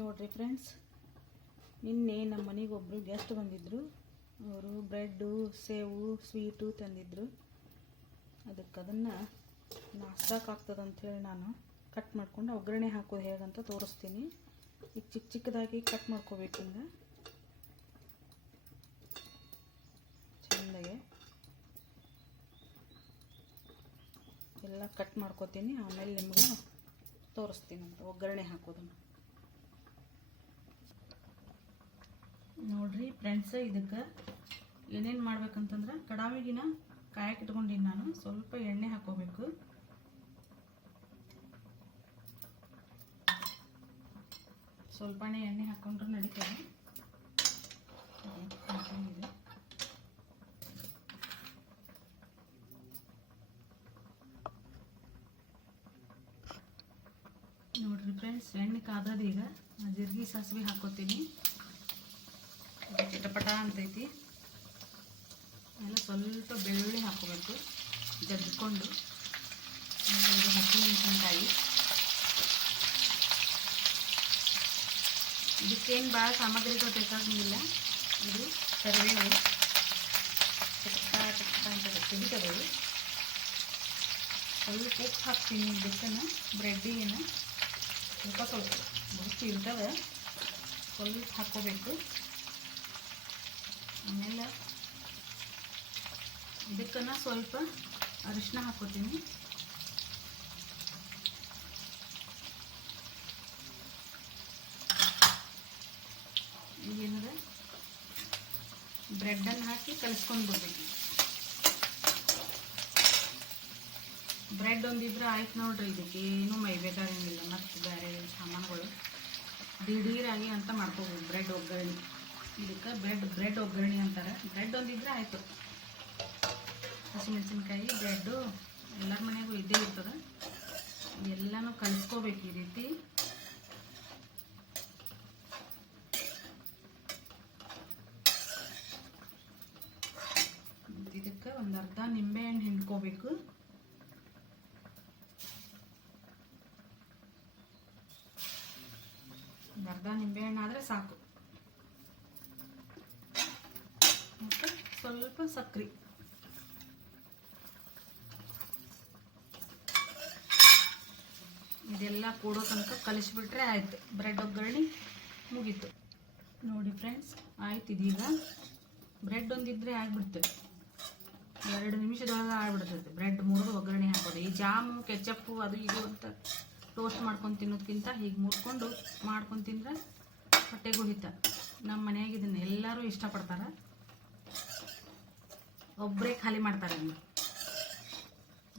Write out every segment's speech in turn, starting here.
ನೋಡ್ರಿ ಫ್ರೆಂಡ್ಸ್, ನಿನ್ನೆ ನಮ್ಮ ಮನೆಗೆ ಒಬ್ಬರು ಗೆಸ್ಟ್ ಬಂದಿದ್ದರು. ಅವರು ಬ್ರೆಡ್ಡು, ಸೇವು, ಸ್ವೀಟು ತಂದಿದ್ದರು. ಅದನ್ನು ನಾಷ್ಟಾಕ್ಕಾಗ್ತದೆ ಅಂಥೇಳಿ ನಾನು ಕಟ್ ಮಾಡ್ಕೊಂಡು ಒಗ್ಗರಣೆ ಹಾಕೋದು ಹೇಗಂತ ತೋರಿಸ್ತೀನಿ. ಈಗ ಚಿಕ್ಕ ಚಿಕ್ಕದಾಗಿ ಕಟ್ ಮಾಡ್ಕೋಬೇಕು. ಹಿಂಗೆ ಚೆಂದಾಗೆ ಎಲ್ಲ ಕಟ್ ಮಾಡ್ಕೋತೀನಿ. ಆಮೇಲೆ ನಿಮ್ಗೆ ತೋರಿಸ್ತೀನಿ ಅಂತ ಒಗ್ಗರಣೆ ಹಾಕೋದನ್ನು. ನೋಡ್ರಿ ಫ್ರೆಂಡ್ಸ್, ಇದಕ್ಕೆ ಏನೇನು ಮಾಡ್ಬೇಕಂತಂದ್ರೆ ಕಡಾವಿಗಿನ ಕಾಯಕ್ಕೆ ಇಟ್ಕೊಂಡಿನಿ ನಾನು. ಸ್ವಲ್ಪ ಎಣ್ಣೆ ಹಾಕೋಬೇಕು. ಸ್ವಲ್ಪನೇ ಎಣ್ಣೆ ಹಾಕೊಂಡ್ರೆ ನಡೀತದೆ. ನೋಡ್ರಿ ಫ್ರೆಂಡ್ಸ್, ಎಣ್ಣೆ ಕಾದದ. ಈಗ ಜೀರಿಗೆ ಸಾಸಿವೆ ಹಾಕೋತೀನಿ. ಚಿಟಪಟ ಅಂತೈತಿ. ಆಮೇಲೆ ಸ್ವಲ್ಪ ಬೆಳ್ಳುಳ್ಳಿ ಹಾಕೋಬೇಕು ಜಜ್ಜಿಕೊಂಡು. ಹಸಿಮೆಣಸಿನ್ಕಾಯಿ. ಇದಕ್ಕೇನು ಭಾಳ ಸಾಮಗ್ರಿಗಳು ಬೇಕಾಗಿಲ್ಲ. ಇದು ಕರಿಬೇವು ಚಿಟಪಟ ಅಂತ ಸಿಗುತ್ತದೆ. ಸ್ವಲ್ಪ ಉಪ್ಪು ಹಾಕ್ತೀನಿ. ಇದಕ್ಕನ್ನು ಬ್ರೆಡ್ಡಿಗೇನು ಸ್ವಲ್ಪ ಬುಟ್ಟಿ ಇರ್ತವೆ, ಸ್ವಲ್ಪ ಹಾಕ್ಕೋಬೇಕು. ಆಮೇಲೆ ಇದಕ್ಕನ್ನು ಸ್ವಲ್ಪ ಅರಿಶಿನ ಹಾಕೋತೀನಿ. ಈಗೇನದ ಬ್ರೆಡ್ಡನ್ನು ಹಾಕಿ ಕಲಿಸ್ಕೊಂಡು ಬಿಡ್ಬೇಕು. ಬ್ರೆಡ್ ಒಂದಿದ್ರೆ ಆಯ್ತು ನೋಡ್ರಿ. ಇದಕ್ಕೆ ಏನೂ ಮೈಬೇಕಾಗಿಲ್ಲ. ಮತ್ತು ಬೇರೆ ಸಾಮಾನುಗಳು ದಿಢೀರಾಗಿ ಅಂತ ಮಾಡ್ಕೋಬೋದು. ಬ್ರೆಡ್ ಒಗ್ಗರಣೆ, ಇದಕ್ಕೆ ಬ್ರೆಡ್ ಒಗ್ಗರಣೆ ಅಂತಾರೆ. ಬ್ರೆಡ್ ಒಂದಿದ್ರೆ ಆಯಿತು. ಹಸಿಮೆಣಸಿನ್ಕಾಯಿ, ಬ್ರೆಡ್ಡು ಎಲ್ಲರ ಮನೆಗೂ ಇದ್ದೇ ಇರ್ತದೆ. ಎಲ್ಲನೂ ಕಲಿಸ್ಕೋಬೇಕು ಈ ರೀತಿ. ಇದಕ್ಕೆ ಒಂದು ಅರ್ಧ ನಿಂಬೆಹಣ್ಣು ಹಿಂಡ್ಕೋಬೇಕು. ಒಂದು ಅರ್ಧ ನಿಂಬೆಹಣ್ಣು ಆದರೆ ಸಾಕು. ಮತ್ತು ಸ್ವಲ್ಪ ಸಕ್ಕರೆ. ಇದೆಲ್ಲ ಕೂಡೋ ತನಕ ಕಲಿಸ್ಬಿಟ್ರೆ ಆಯ್ತು. ಬ್ರೆಡ್ ಒಗ್ಗರಣೆ ಮುಗೀತು. ನೋಡಿ ಫ್ರೆಂಡ್ಸ್, ಆಯ್ತು. ಇದೀಗ ಬ್ರೆಡ್ ಒಂದಿದ್ರೆ ಆಗ್ಬಿಡ್ತೇವೆ. 2 ನಿಮಿಷದೊಳಗೆ ಆಗ್ಬಿಡ್ತೈತೆ. ಬ್ರೆಡ್ ಮುರಿದು ಒಗ್ಗರಣೆ ಹಾಕೋದು. ಈ ಜಾಮು, ಕೆಚಪ್ಪು ಅದು ಇದು ಅಂತ ಟೋಸ್ಟ್ ಮಾಡ್ಕೊಂಡು ತಿನ್ನೋದಕ್ಕಿಂತ ಹೀಗೆ ಮುರ್ಕೊಂಡು ಮಾಡ್ಕೊಂಡು ತಿಂದ್ರೆ ಹೊಟ್ಟೆಗೂ ಹಿತ. ನಮ್ಮ ಮನೆಯಾಗ ಇದನ್ನು ಎಲ್ಲರೂ ಇಷ್ಟಪಡ್ತಾರೆ. ಒಬ್ಬರೇ ಖಾಲಿ ಮಾಡ್ತಾರೆ.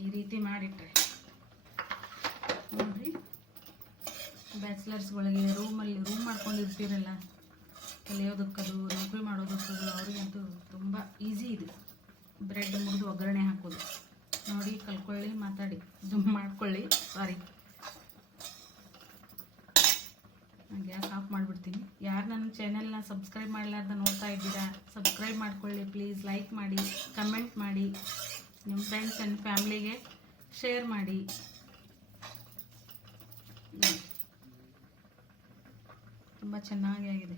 ಈ ರೀತಿ ಮಾಡಿಟ್ರೆ ನೋಡ್ರಿ, ಬ್ಯಾಚುಲರ್ಸ್ಗಳಿಗೆ ರೂಮ್ ಮಾಡ್ಕೊಂಡಿರ್ತೀರಲ್ಲ, ಕಲಿಯೋದಕ್ಕದು, ನೌಕರಿ ಮಾಡೋದಕ್ಕದು, ಅವ್ರಿಗಂತೂ ತುಂಬ ಈಸಿ ಇದೆ ಬ್ರೆಡ್ ಮುರಿದು ಒಗ್ಗರಣೆ ಹಾಕೋದು. ನೋಡಿ, ಕಲ್ಕೊಳ್ಳಿ, ಮಾತಾಡಿ, ಜುಮ್ ಮಾಡ್ಕೊಳ್ಳಿ. ಸಾರಿ, ಗ್ಯಾಸ್ ಆಫ್ ಮಾಡಿಬಿಡ್ತೀನಿ. ಯಾರು ನನ್ನ ಚಾನೆಲ್ನ ಸಬ್ಸ್ಕ್ರೈಬ್ ಮಾಡಲಾರ್ದ ನೋಡ್ತಾ ಇದ್ದೀರಾ, ಸಬ್ಸ್ಕ್ರೈಬ್ ಮಾಡ್ಕೊಳ್ಳಿ ಪ್ಲೀಸ್. ಲೈಕ್ ಮಾಡಿ, ಕಮೆಂಟ್ ಮಾಡಿ, ನಿಮ್ಮ ಫ್ರೆಂಡ್ಸ್ ಆ್ಯಂಡ್ ಫ್ಯಾಮ್ಲಿಗೆ ಶೇರ್ ಮಾಡಿ. ತುಂಬ ಚೆನ್ನಾಗಿ ಆಗಿದೆ.